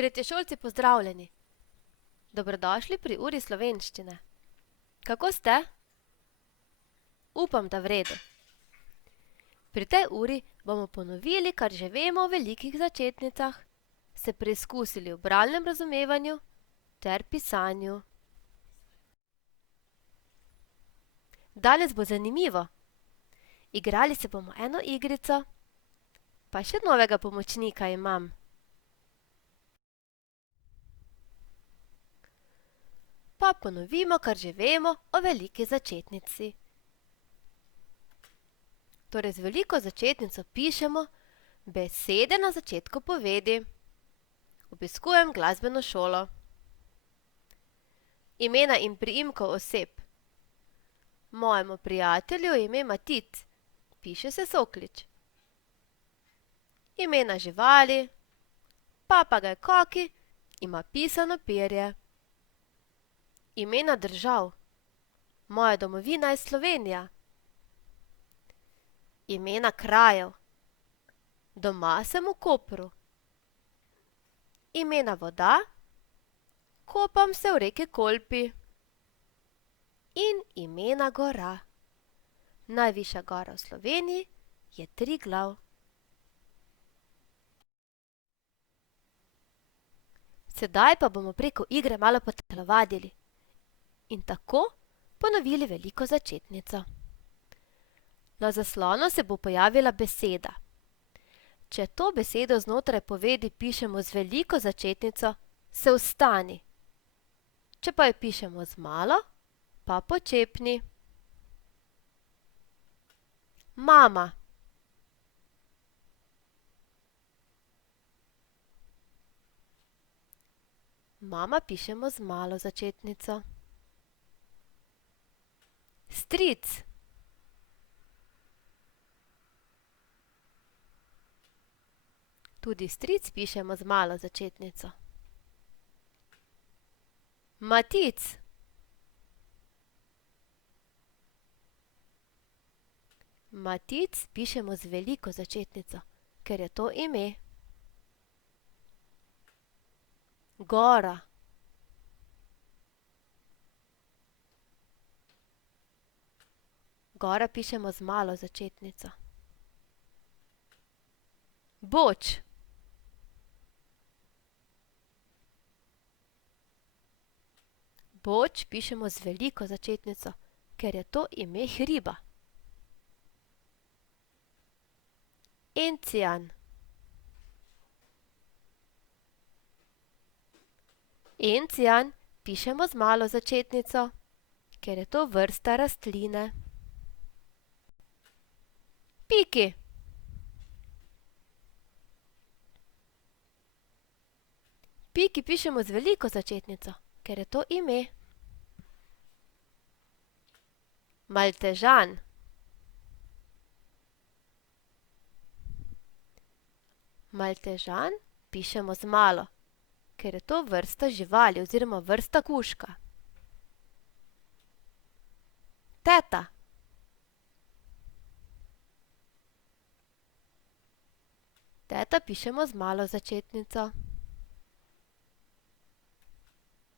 Tretješolci pozdravljeni. Dobrodošli pri uri slovenščine. Kako ste? Upam, da v redu. Pri tej uri bomo ponovili, kar že vemo o velikih začetnicah, se preizkusili v bralnem razumevanju ter pisanju. Danes bo zanimivo. Igrali se bomo eno igrico, pa še novega pomočnika imam. Pa ponovimo, kar že vemo o veliki začetnici. Torej, z veliko začetnico pišemo besede na začetku povedi. Obiskujem glasbeno šolo. Imena in priimkov oseb. Mojemu prijatelju je ime Matic, piše se Soklič. Imena živali. Papagaj Koki ima pisano perje. Imena držav. Moja domovina je Slovenija. Imena krajev. Doma sem v Kopru. Imena voda. Kopam se v reki Kolpi. In imena gora. Najvišja gora v Sloveniji je Triglav. Sedaj pa bomo preko igre malo potelovadili in tako ponovili veliko začetnico. Na zaslonu se bo pojavila beseda. Če to besedo znotraj povedi pišemo z veliko začetnico, se ustani. Če pa jo pišemo z malo, pa počepni. Mama. Mama pišemo z malo začetnico. Stric. Tudi stric pišemo z malo začetnico. Matic. Matic pišemo z veliko začetnico, ker je to ime. Gora. Gora pišemo z malo začetnico. Boč. Boč pišemo z veliko začetnico, ker je to ime hriba. Encijan. Encijan pišemo z malo začetnico, ker je to vrsta rastline. Piki. Piki pišemo z veliko začetnico, ker je to ime. Maltežan. Maltežan pišemo z malo, ker je to vrsta živali oziroma vrsta kužka. Teta. Teta pišemo z malo začetnico.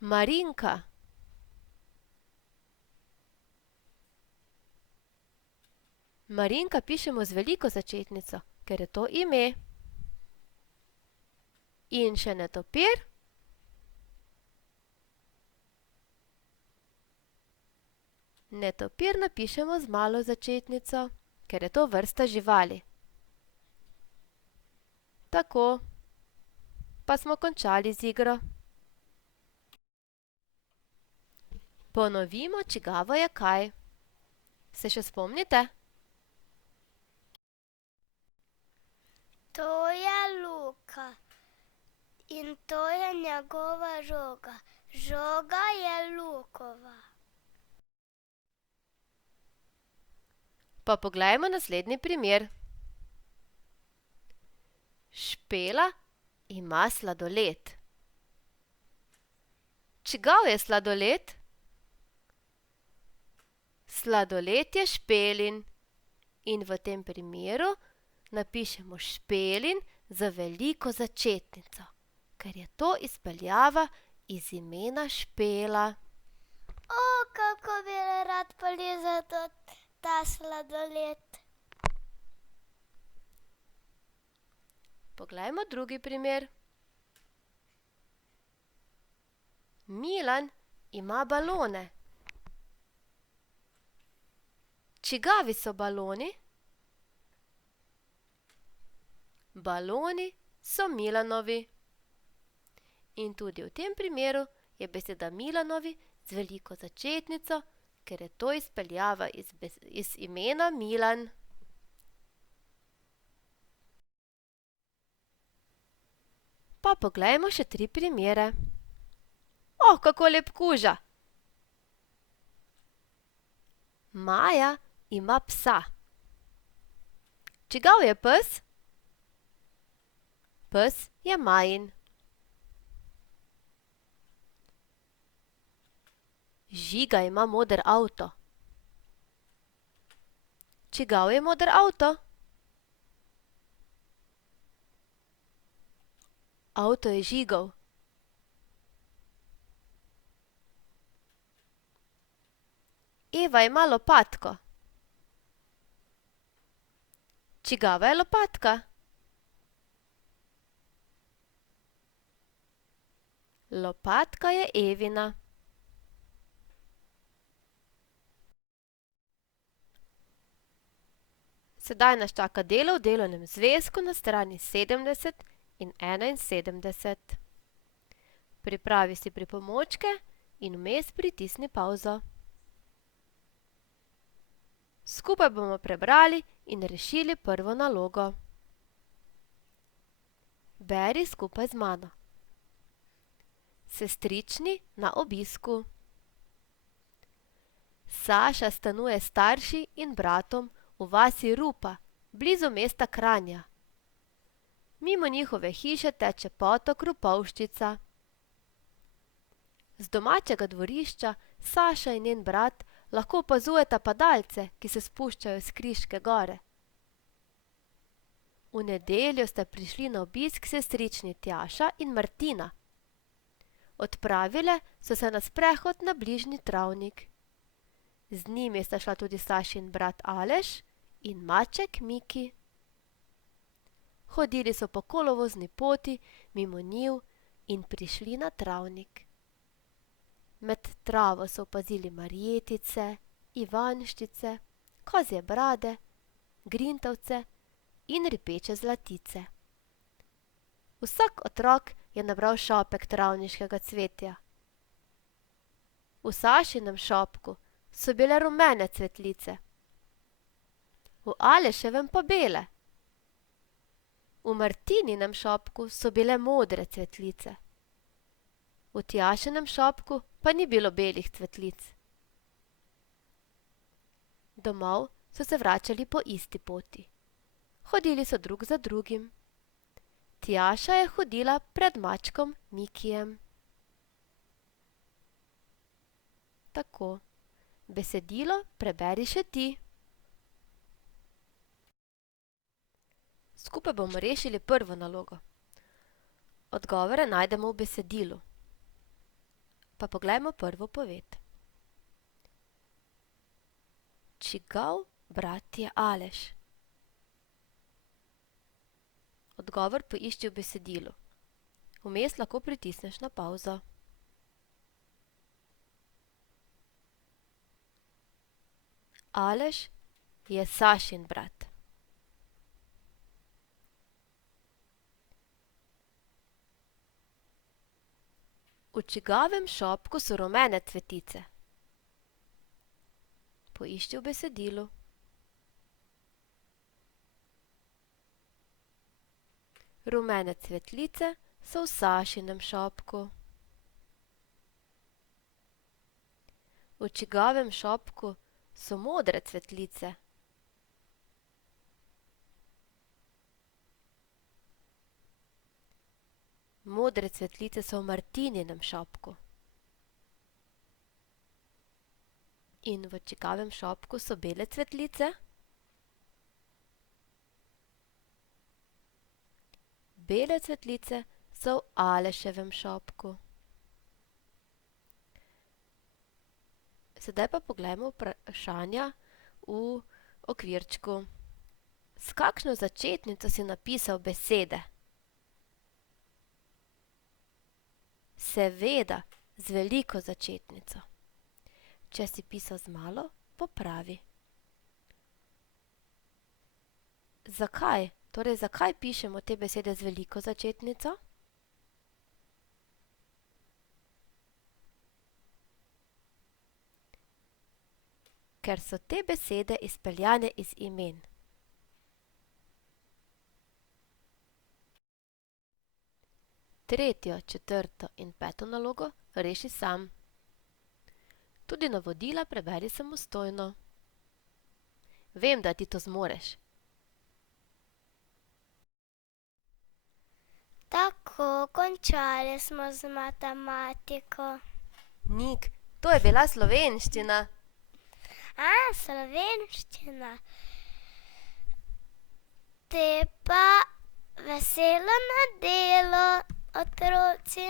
Marinka. Marinka pišemo z veliko začetnico, ker je to ime. In še netopir. Netopir napišemo z malo začetnico, ker je to vrsta živali. Tako. Pa smo končali z igro. Ponovimo, čigavo je kaj. Se še spomnite? To je Luka. In to je njegova žoga. Žoga je Lukova. Pa poglejmo naslednji primer. Špela ima sladoled. Čigav je sladoled? Sladoled je Špelin. In v tem primeru napišemo Špelin z veliko začetnico, ker je to izpeljava iz imena Špela. O, kako bi rad polizal ta sladoled. Poglejmo drugi primer. Milan ima balone. Čigavi so baloni? Baloni so Milanovi. In tudi v tem primeru je beseda Milanovi z veliko začetnico, ker je to izpeljava iz imena Milan. Pa poglejmo še 3 primere. O, kako lep kuža! Maja ima psa. Čigav je pes? Pes je Majin. Žiga ima moder avto. Čigav je moder avto? Avto je Žigov. Eva ima lopatko. Čigava je lopatka? Lopatka je Evina. Sedaj nas čaka delo v delovnem zvezku na strani 70 in 71. Pripravi si pripomočke in vmes pritisni pavzo. Skupaj bomo prebrali in rešili prvo nalogo. Beri skupaj z mano. Sestrični na obisku. Saša stanuje s starši in bratom v vasi Rupa, blizu mesta Kranja. Mimo njihove hiše teče potok Rupovščica. Z domačega dvorišča Saša in njen brat lahko opazujeta padalce, ki se spuščajo s Kriške gore. V nedeljo sta prišli na obisk sestrični Tjaša in Martina. Odpravile so se na sprehod na bližnji travnik. Z njimi sta šla tudi Sašin brat Aleš in maček Miki. Hodili so po kolovozni poti mimo njiv in prišli na travnik. Med travo so opazili marjetice, ivanjščice, kozje brade, grintavce in ripeče zlatice. Vsak otrok je nabral šopek travniškega cvetja. V Sašinem šopku so bile rumene cvetlice, v Aleševem pa bele. V Martininem šopku so bile modre cvetlice. V Tjašinem šopku pa ni bilo belih cvetlic. Domov so se vračali po isti poti. Hodili so drug za drugim. Tjaša je hodila pred mačkom Mikijem. Tako, besedilo preberi še ti. Skupaj bomo rešili prvo nalogo. Odgovore najdemo v besedilu. Pa poglejmo prvo poved. Čigav brat je Aleš? Odgovor poišči v besedilu. Vmes lahko pritisneš na pavzo. Aleš je Sašin brat. V čigavem šopku so rumene cvetice? Poišči v besedilu. Rumene cvetlice so v Sašinem šopku. V čigavem šopku so modre cvetlice? Modre cvetlice so v Martininem šopku. In v čigavem šopku so bele cvetlice? Bele cvetlice sonce v Aleševem šopku. Sedaj pa poglejmo vprašanja v okvirčku. S kakšno začetnico si napisal besede? Seveda, z veliko začetnico. Če si pisal z malo, popravi. Zakaj? Torej, zakaj pišemo te besede z veliko začetnico? Ker so te besede izpeljane iz imen. Tretjo, četrto in peto nalogo reši sam. Tudi navodila preberi samostojno. Vem, da ti to zmoreš. Tako, končali smo z matematiko. Nik, to je bila slovenščina. Slovenščina. Te pa veselo nedeljo, otroci.